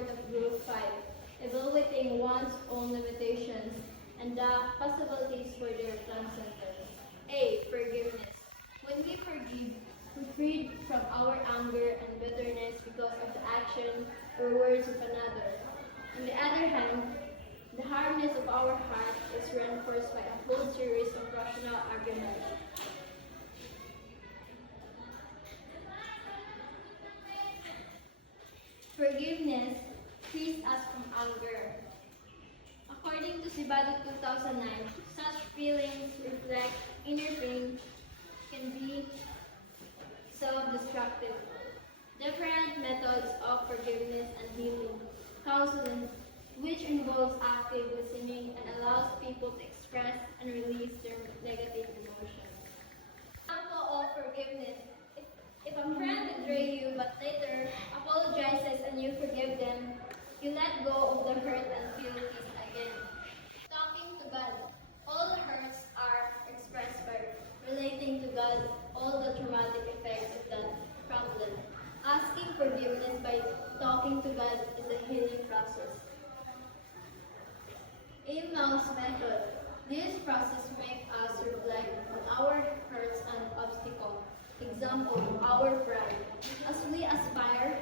part of Group 5, evaluating one's own limitations and the possibilities for their plan center. A. Forgiveness. When we forgive, we free from our anger and bitterness because of the action or words of another. On the other hand, the hardness of our heart is reinforced by a whole series of rational arguments. Forgiveness frees us from anger. According to Sibado 2009, such feelings reflect inner pain, can be self-destructive. Different methods of forgiveness and healing. Counseling, which involves active listening and allows people to express and release their negative emotions. Example of forgiveness. If a friend betrays you but later apologizes and you forgive them, you let go of the hurt and feel peace again. Talking to God. All hurts are expressed by relating to God all the traumatic effects of that problem. Asking forgiveness by talking to God is a healing process. Emmaus method. This process makes us reflect on our hurts and obstacles. Example, our pride. As we aspire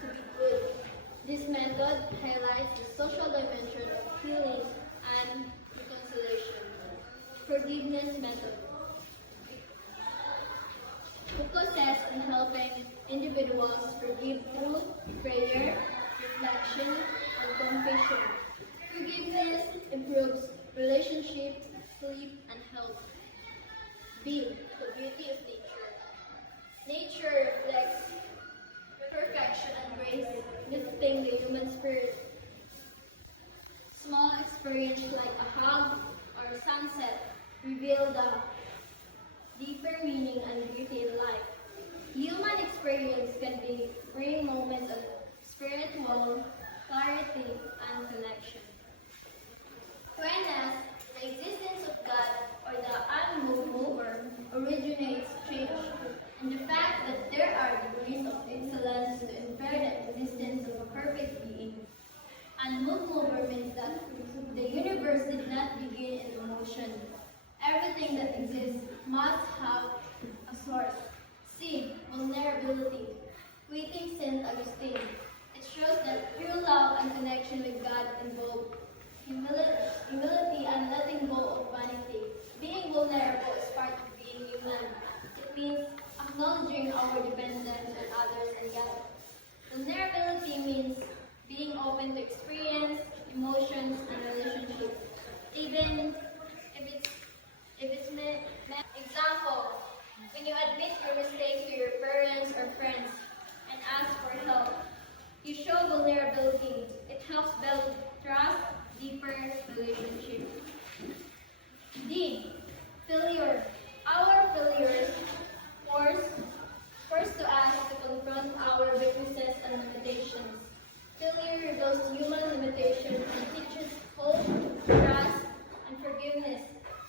to be good, this method highlights the social dimension of healing and reconciliation. Forgiveness method focuses on helping individuals forgive through prayer, reflection, and confession. Forgiveness improves relationships, sleep, and health. B. The beauty of nature. Nature reflects perfection and grace, lifting the human spirit. Small experiences like a hug or a sunset reveal the deeper meaning and beauty in life. Human experience can bring moments of spiritual clarity and connection. Whereas the existence of God or the unmovable originates change, and the fact that there are degrees of excellence to infer the existence of a perfect being. Unmovable means that the universe did not begin in motion. Everything that exists must have a source. C. Vulnerability. Quoting St. Augustine, it shows that true love and connection with God involve humility and letting go of vanity. Being vulnerable is part of being human. It means acknowledging our dependence on others and God. Vulnerability means being open to experience, emotions, and relationships, even if it's meant. Example, when you admit your mistake to your parents or friends and ask for help, you show vulnerability. It helps build trust, deeper relationships. D. Failure. Our failures force to us to confront our weaknesses and limitations. Failure reveals human limitations and teaches hope, trust, and forgiveness.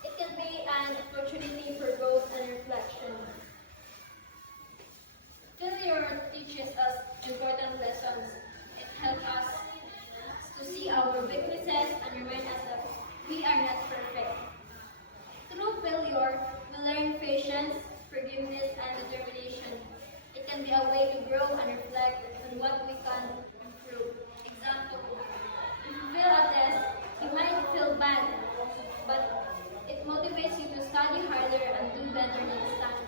It can be an opportunity for growth and reflection. Failure teaches us important lessons. It helps us to see our weaknesses and remind us that we are not perfect. Through failure, we learn patience, forgiveness, and determination. It can be a way to grow and reflect on what we can improve. Example, if you fail a test, you might feel bad, but it motivates you to study harder and do better next time.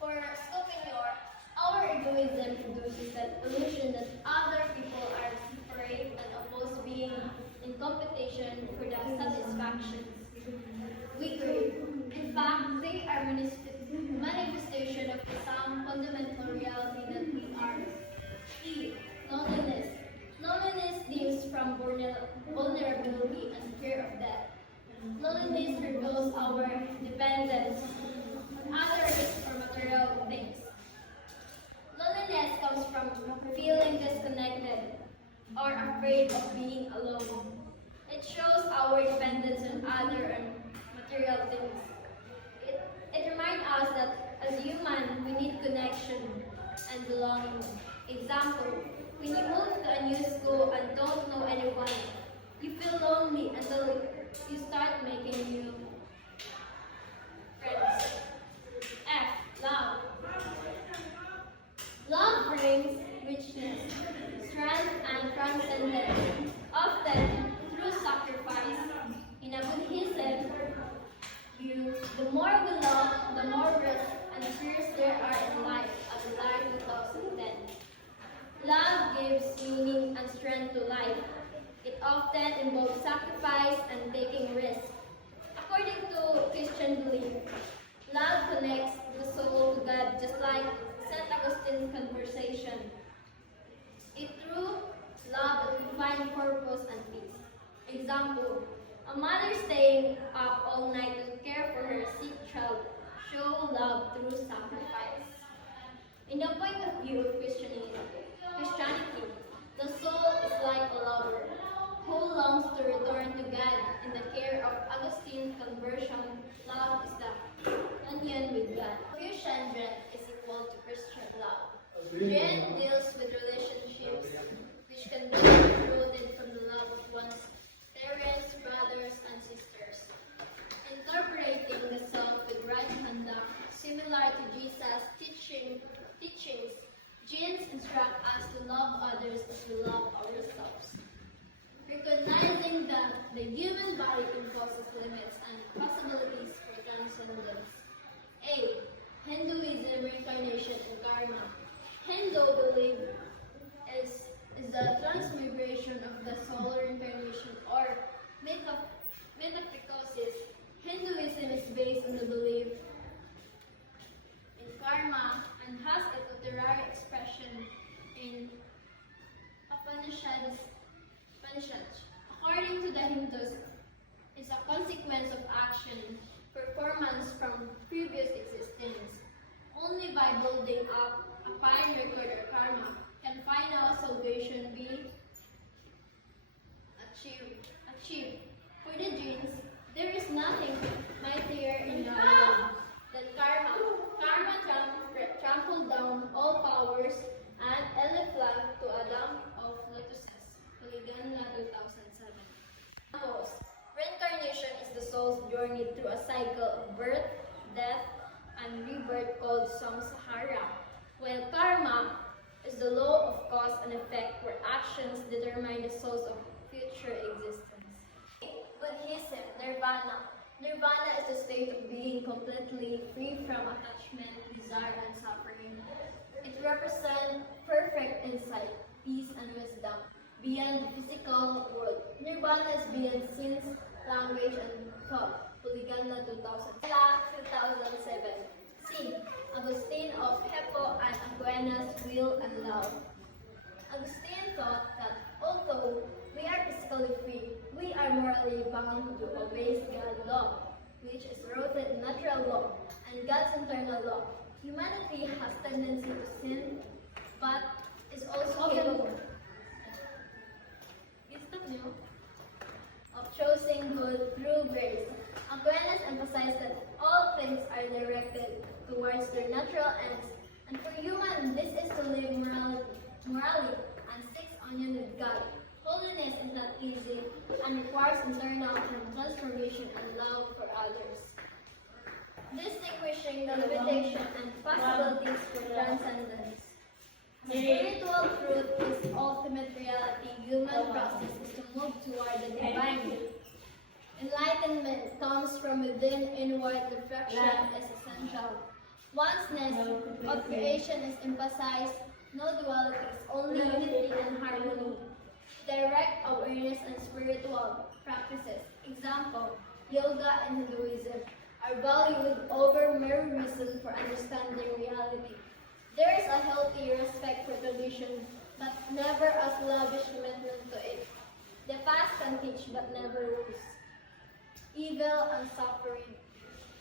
For school failure, our egoism produces that illusion that other people are separate and opposed, being in competition for the satisfactions we crave. In fact, they are manifestation of some fundamental reality that we are. E. Loneliness. Loneliness stems from vulnerability and fear of death. Loneliness reveals our dependence on others or material things. Loneliness comes from feeling disconnected or afraid of being alone. It shows our dependence on other and material things. It reminds us that as human, we need connection and belonging. Example, When you move to a new school and don't know anyone, you feel lonely until you start making new friends. F. Love. Love brings richness, strength, and transcendence, often through sacrifice. In a Buddhism view, the more we love, the more risks and fears there are in life, as Larry 2010. Love gives meaning and strength to life. It often involves sacrifice and taking risks. According to Christian belief, love connects the soul to God just like St. Augustine's conversation. It's through love that we find purpose and peace. Example, a mother staying up all night to care for her sick child show love through sacrifice. In the point of view of Christianity, the soul is like a lover who longs to return to God. In the care of Augustine's conversion, love is the union with God. Fusion is equal to Christian love. Gen deals with relationships which can be rooted from the love of one's parents, brothers, and sisters. Incorporating the self with right conduct, similar to Jesus' teachings, genes instruct us to love others as we love ourselves. Recognizing that the human body imposes limits and possibilities for transcendence. A. Hinduism, reincarnation, and karma. Hindu belief is the transmigration of the soul, reincarnation, or metaphysics. Hinduism is based on the belief in karma and has its literary expression in Upanishads. According to the Hindus, is a consequence of action, performance from previous existence. Only by building up a fine record or karma can final salvation be achieved. For the Jains, there is nothing mightier in the world than karma. Karma trampled down all powers and elect life to Adam of lotuses. Poliganda 2007. Reincarnation is the soul's journey through a cycle of birth, death, and rebirth called samsara, while karma is the law of cause and effect where actions determine the source of future existence. Buddhism, Nirvana. Nirvana is the state of being completely free from attachment, desire, and suffering. It represents perfect insight, peace, and wisdom beyond the physical world. Nirvana is beyond sins, language, and thought. Poliganda 2007. C. Augustine of Hippo and Aquinas' Will and Love. Augustine thought that although we are physically free, we are morally bound to obey God's law, which is rooted in natural law and God's internal law. Humanity has tendency to sin, but is also capable of choosing good through grace. Aquinas emphasized that all things are directed towards their natural ends, and for humans, this is to live morally and seek union with God. Holiness is not easy and requires internal transformation and love for others. Distinguishing the limitation and possibilities for transcendence. Spiritual truth is ultimate reality. Human process is to move toward the divine. Enlightenment comes from within. Inward reflection is essential. Oneness of creation is emphasized. No dualities, only unity and harmony. Direct awareness and spiritual practices. Example, yoga and Hinduism are valued over mere reason for understanding reality. There is a healthy respect for tradition, but never a lavish commitment to it. The past can teach, but never rules. Evil and suffering.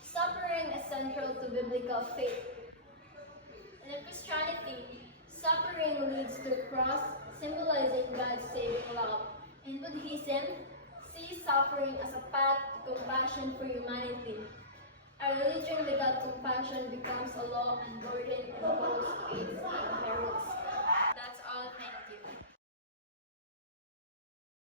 Suffering is central to biblical faith. In Christianity, suffering leads to the cross, symbolizing God's saving love. In Buddhism, see suffering as a path to compassion for humanity. A religion without compassion becomes a law and burden imposed to its adherents.